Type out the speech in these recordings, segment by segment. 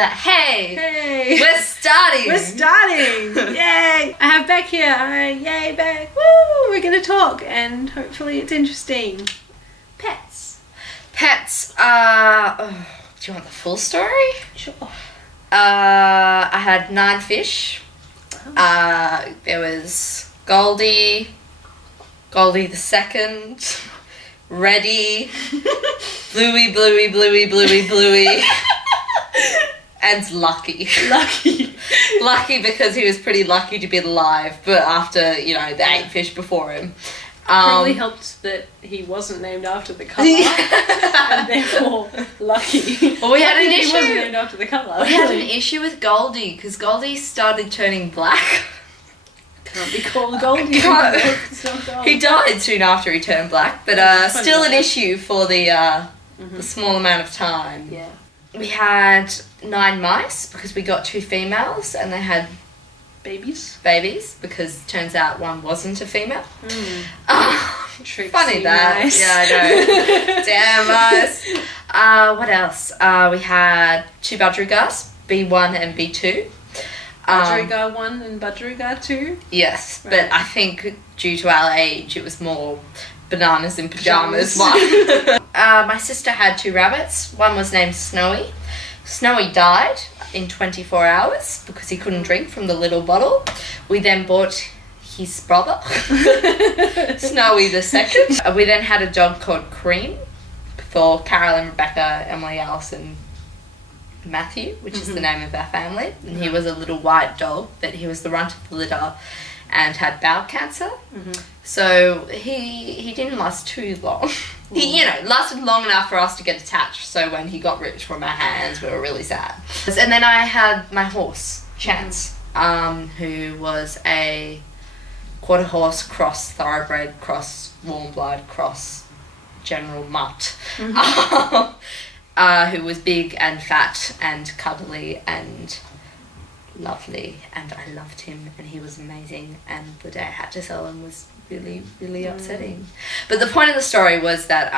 Hey! Hey! We're starting! We're starting! Yay! I have Beck here. Yay, Beck! Woo! We're gonna talk and hopefully it's interesting. Pets. Pets, do you want the full story? Sure. I had 9 fish. There was Goldie the second, Reddy, Bluey, and Lucky. Lucky because he was pretty lucky to be alive, but after, the 8 fish before him. Probably helped that he wasn't named after the colour, and therefore lucky. Well, we had an He issue. wasn't named after the colour. We had an issue with Goldie because Goldie started turning black. Can't be called Goldie. It's not gold. He died soon after he turned black, but still an issue for the small amount of time. Yeah. We had 9 mice because we got 2 females and they had Babies. because turns out one wasn't a female. Tricksy Funny that. mice. Yeah, I know. Damn mice. What else? We had 2 budgerigars, B1 and B2. Budgerigar 1 and Budgerigar 2. Yes, Right. but I think due to our age, it was more bananas in pajamas one. My sister had 2 rabbits. One was named Snowy. Snowy died in 24 hours because he couldn't drink from the little bottle. We then bought his brother, Snowy the second. We then had a dog called Cream for Carolyn, Rebecca, Emily, Allison, Matthew, which is the name of our family. And he was a little white dog, but he was the runt of the litter and had bowel cancer. So he didn't last too long. He, lasted long enough for us to get attached. So when he got ripped from our hands, we were really sad. And then I had my horse, Chance, who was a quarter horse, cross thoroughbred, cross warm blood, cross general mutt, who was big and fat and cuddly and lovely, and I loved him and he was amazing, and the day I had to sell him was really, really upsetting. But the point of the story was that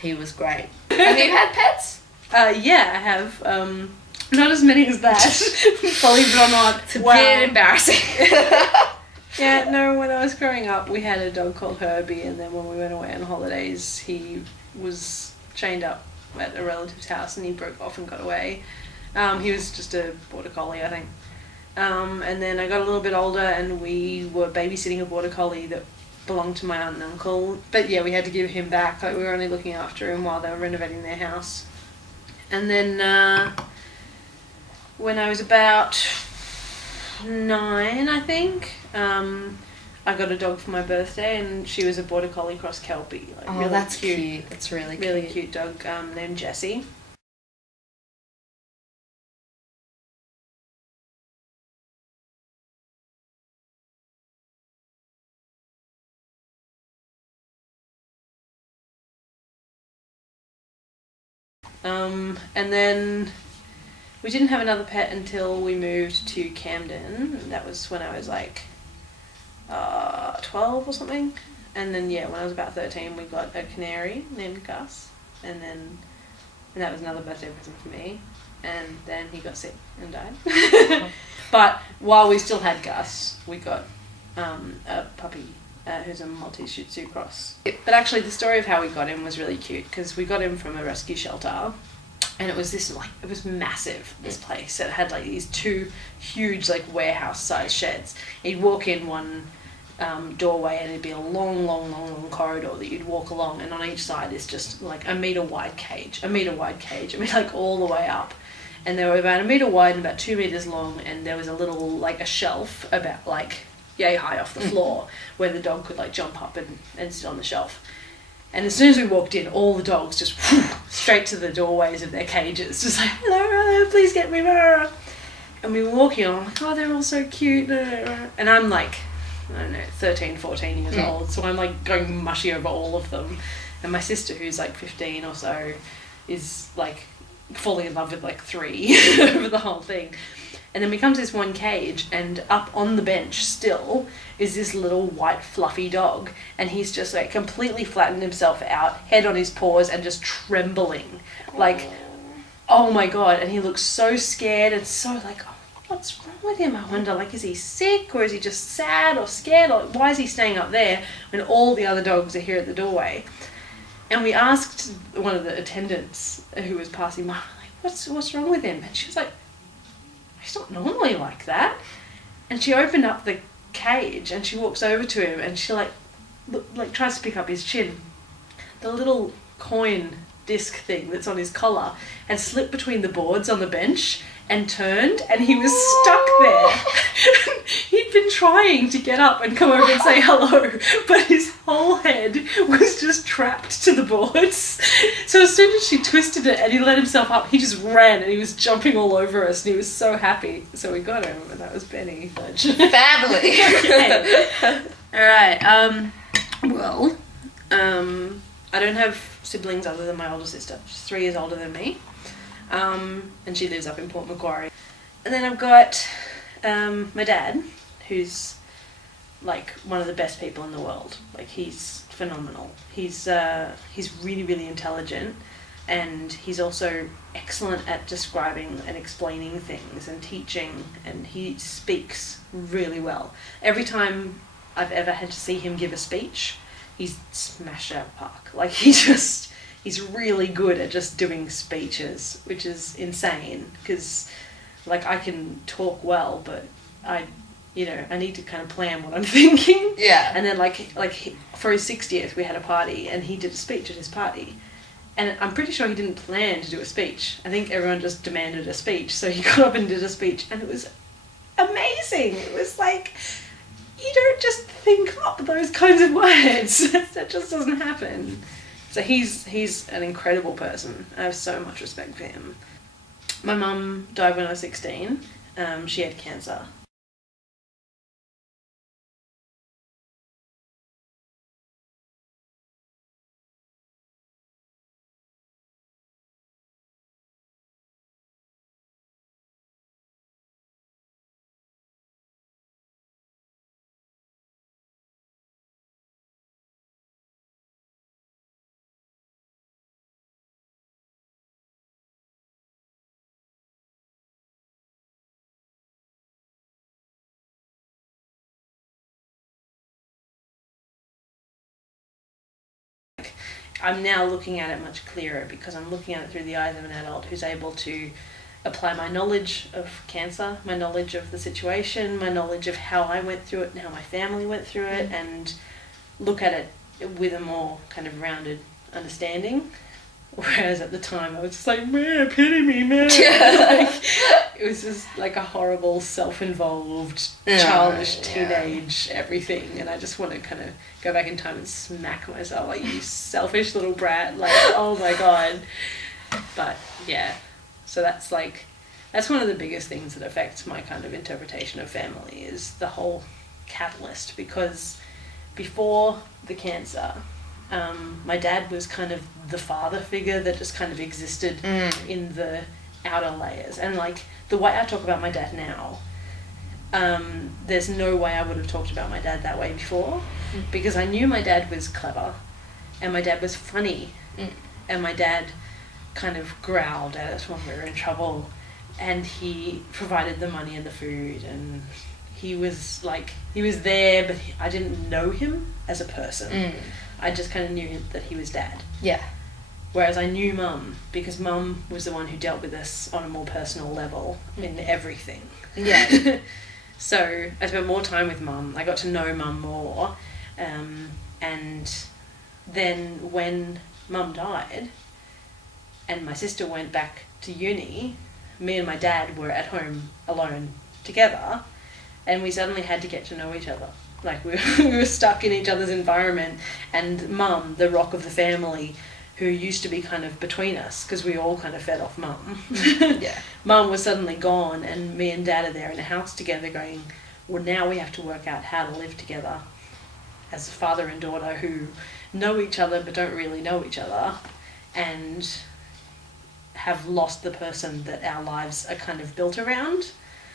he was great. Have you had pets? Yeah, I have. Not as many as that, believe it or not. It's a bit embarrassing. Yeah, no, when I was growing up, we had a dog called Herbie, and then when we went away on holidays, he was chained up at a relative's house and he broke off and got away. He was just a border collie, I think. And then I got a little bit older and we were babysitting a border collie that belonged to my aunt and uncle. But yeah, we had to give him back. Like, we were only looking after him while they were renovating their house. And then when I was about 9, I think, I got a dog for my birthday, and she was a border collie cross Kelpie. Like, Oh, really that's cute. That's really cute. Really cute dog named Jessie. And then we didn't have another pet until we moved to Camden. That was when I was like 12 or something. And then when I was about 13, we got a canary named Gus, and that was another birthday present for me. And then he got sick and died. But while we still had Gus, we got a puppy who's a Maltese Shih Tzu cross. But actually, the story of how we got him was really cute, because we got him from a rescue shelter. And it was it was massive, this place. It had these 2 huge warehouse-sized sheds. You'd walk in one doorway and it'd be a long corridor that you'd walk along, and on each side is just a metre wide cage. I mean, all the way up. And they were about 1 metre wide and about 2 metres long, and there was a little, a shelf about, yay high off the floor where the dog could, jump up and sit on the shelf. And as soon as we walked in, all the dogs just straight to the doorways of their cages, just hello, please get me. And we were walking on, I'm like, oh, they're all so cute. And I'm I don't know, 13, 14 years old, so I'm going mushy over all of them. And my sister, who's 15 or so, is falling in love with 3 over the whole thing. And then we come to this one cage, and up on the bench still is this little white fluffy dog, and he's just completely flattened himself out, head on his paws and just trembling, oh my God. And he looks so scared and so like, oh, what's wrong with him? I wonder, like, is he sick or is he just sad or scared? Or why is he staying up there when all the other dogs are here at the doorway? And we asked one of the attendants who was passing by, like, what's wrong with him? And she was like, he's not normally like that. And she opened up the cage and she walks over to him and she like tries to pick up his chin. The little coin disc thing that's on his collar had slipped between the boards on the bench and turned, and he was stuck there. He'd been trying to get up and come over and say hello, but his whole head was just trapped to the boards. So as soon as she twisted it and he let himself up, he just ran and he was jumping all over us and he was so happy. So we got him, and that was Benny. Family. Alright, I don't have siblings other than my older sister. She's 3 years older than me. And she lives up in Port Macquarie. And then I've got my dad, who's like one of the best people in the world. Like, he's phenomenal. He's really, really intelligent, and he's also excellent at describing and explaining things and teaching, and he speaks really well. Every time I've ever had to see him give a speech, he's smashed out of the park. Like, he's really good at just doing speeches, which is insane, because like I can talk well, but I need to kind of plan what I'm thinking. Yeah. And then like for his 60th we had a party and he did a speech at his party, and I'm pretty sure he didn't plan to do a speech. I think everyone just demanded a speech, so he got up and did a speech, and it was amazing. It was like, you don't just think up those kinds of words. That just doesn't happen. So he's an incredible person. I have so much respect for him. My mum died when I was 16. She had cancer. I'm now looking at it much clearer because I'm looking at it through the eyes of an adult who's able to apply my knowledge of cancer, my knowledge of the situation, my knowledge of how I went through it and how my family went through it, and look at it with a more kind of rounded understanding. Whereas at the time I was just like, man, pity me, man. Like, it was just like a horrible, self-involved, childish, teenage everything, and I just want to kind of go back in time and smack myself like, you selfish little brat, like, oh my God. But yeah, so that's one of the biggest things that affects my kind of interpretation of family, is the whole catalyst, because before the cancer, my dad was kind of the father figure that just kind of existed in the outer layers. And like, the way I talk about my dad now, there's no way I would have talked about my dad that way before, because I knew my dad was clever and my dad was funny, and my dad kind of growled at us when we were in trouble, and he provided the money and the food, and he was there, but I didn't know him as a person. I just kind of knew that he was dad. Yeah. Whereas I knew mum, because mum was the one who dealt with us on a more personal level in everything. Yeah. So I spent more time with mum. I got to know mum more. And then when mum died and my sister went back to uni, me and my dad were at home alone together, and we suddenly had to get to know each other. Like, we were stuck in each other's environment, and mum, the rock of the family, who used to be kind of between us, because we all kind of fed off mum. Yeah. Mum was suddenly gone, and me and dad are there in a house together going, well, now we have to work out how to live together as a father and daughter who know each other but don't really know each other, and have lost the person that our lives are kind of built around.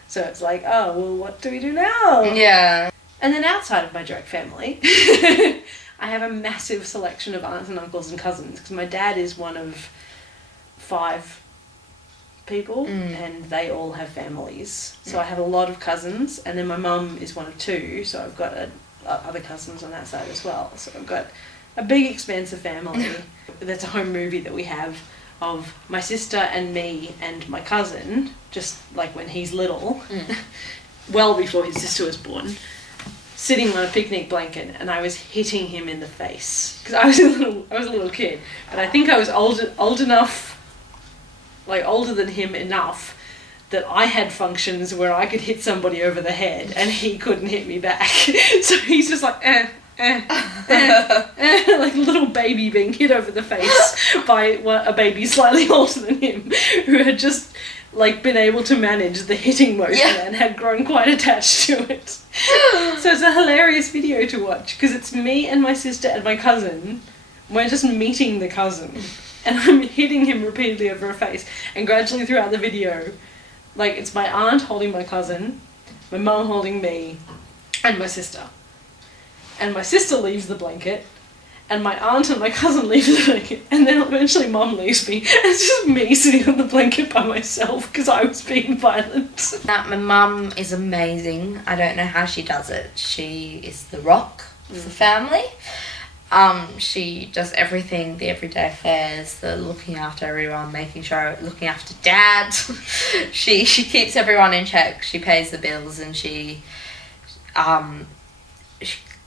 So it's like, oh, well, what do we do now? Yeah. And then outside of my direct family, I have a massive selection of aunts and uncles and cousins, because my dad is one of 5 people, and they all have families. So I have a lot of cousins, and then my mum is one of two, so I've got other cousins on that side as well. So I've got a big expansive family. That's a home movie that we have of my sister and me and my cousin, just like when he's little, well before his sister was born, sitting on a picnic blanket, and I was hitting him in the face because I was a little kid, but I think I was old enough, like older than him enough, that I had functions where I could hit somebody over the head and he couldn't hit me back. So he's just like, like a little baby being hit over the face by a baby slightly older than him, who had just like been able to manage the hitting motion and had grown quite attached to it. So it's a hilarious video to watch because it's me and my sister and my cousin. We're just meeting the cousin, and I'm hitting him repeatedly over her face, and gradually throughout the video, like, it's my aunt holding my cousin, my mum holding me, and my sister. And my sister leaves the blanket, and my aunt and my cousin leave the blanket, and then eventually mum leaves me, and it's just me sitting on the blanket by myself because I was being violent. My mum is amazing. I don't know how she does it. She is the rock of the family. She does everything, the everyday affairs, the looking after everyone, looking after Dad. She keeps everyone in check. She pays the bills, and she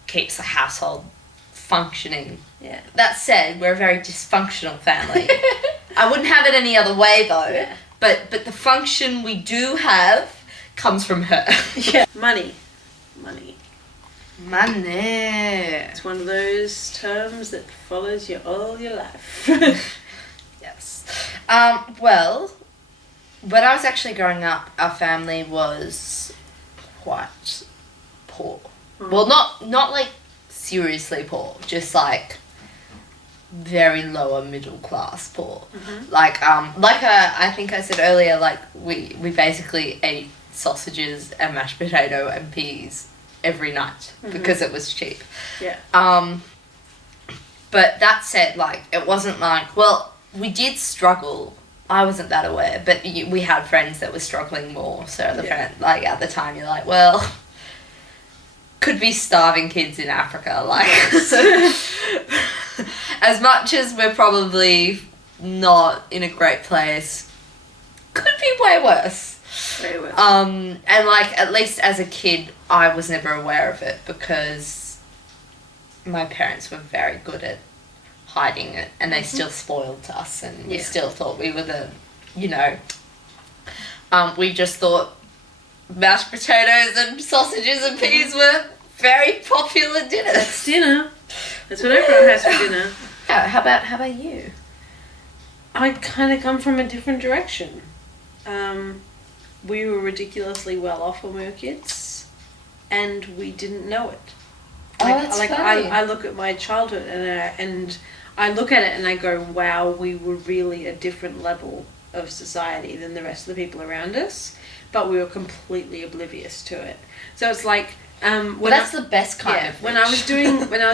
keeps the household functioning. Yeah. That said, we're a very dysfunctional family. I wouldn't have it any other way though. Yeah. But the function we do have comes from her. Yeah. Money. Money. It's one of those terms that follows you all your life. Yes. Well, when I was actually growing up, our family was quite poor. Well, not like seriously poor, just like very lower middle class poor. Like I think I said earlier, like we basically ate sausages and mashed potato and peas every night because it was cheap. Yeah. But that said, like, it wasn't like, well, we did struggle. I wasn't that aware, but we had friends that were struggling more. So at the time, you're like, well, could be starving kids in Africa. Like, as much as we're probably not in a great place, could be way worse. Very worse. And like, at least as a kid, I was never aware of it because my parents were very good at hiding it, and they still spoiled us, and we still thought we were the, we just thought mashed potatoes and sausages and peas were very popular dinners. That's dinner. That's what everyone has for dinner. How about you? I kind of come from a different direction. We were ridiculously well off when we were kids, and we didn't know it. That's funny. I look at my childhood and I look at it and I go, wow, we were really a different level of society than the rest of the people around us, but we were completely oblivious to it. So it's like, that's the best kind of when I was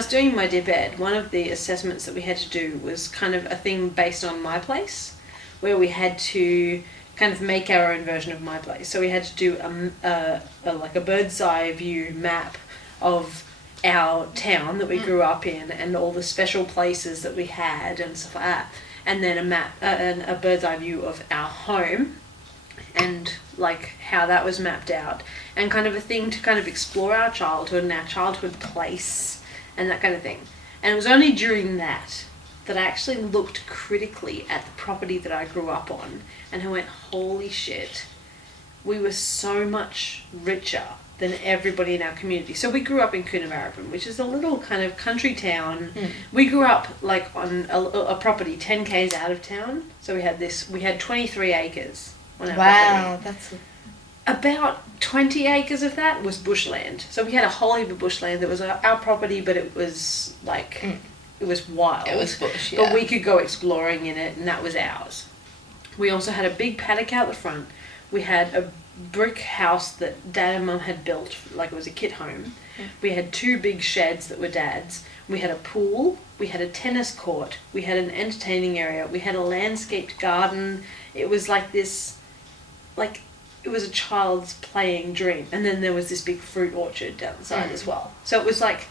doing my Dear Bed, one of the assessments that we had to do was kind of a thing based on My Place, where we had to kind of make our own version of My Place. So we had to do like a bird's eye view map of our town that we grew up in and all the special places that we had and stuff like that, and then a map and a bird's eye view of our home and like how that was mapped out, and kind of a thing to kind of explore our childhood and our childhood place and that kind of thing. And it was only during that I actually looked critically at the property that I grew up on, and I went, holy shit, we were so much richer than everybody in our community. So we grew up in Coonabarabran, which is a little kind of country town. We grew up like on a property 10 k's out of town. So we had 23 acres on our property. That's about 20 acres of that was bushland. So we had a whole heap of bushland that was our property, but it was like it was wild. It was bush, But we could go exploring in it, and that was ours. We also had a big paddock out the front. We had a brick house that Dad and Mum had built, like it was a kit home. We had 2 big sheds that were Dad's. We had a pool. We had a tennis court. We had an entertaining area. We had a landscaped garden it was like this, like, it was a child's playing dream. And then there was this big fruit orchard down the side as well. So it was like,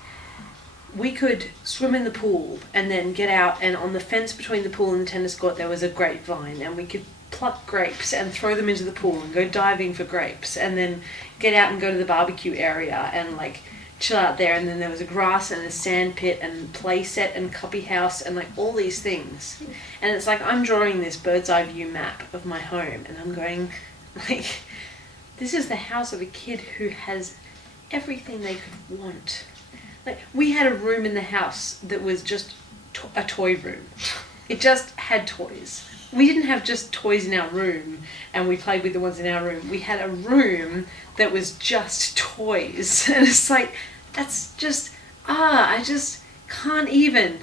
we could swim in the pool and then get out, and on the fence between the pool and the tennis court there was a grapevine, and we could pluck grapes and throw them into the pool and go diving for grapes, and then get out and go to the barbecue area and like chill out there. And then there was a grass and a sand pit and play set and cubby house and like all these things. And it's like I'm drawing this bird's eye view map of my home, and I'm going like, this is the house of a kid who has everything they could want. Like, we had a room in the house that was just a toy room. It just had toys. We didn't have just toys in our room and we played with the ones in our room. We had a room that was just toys. And it's like, that's just, I just can't even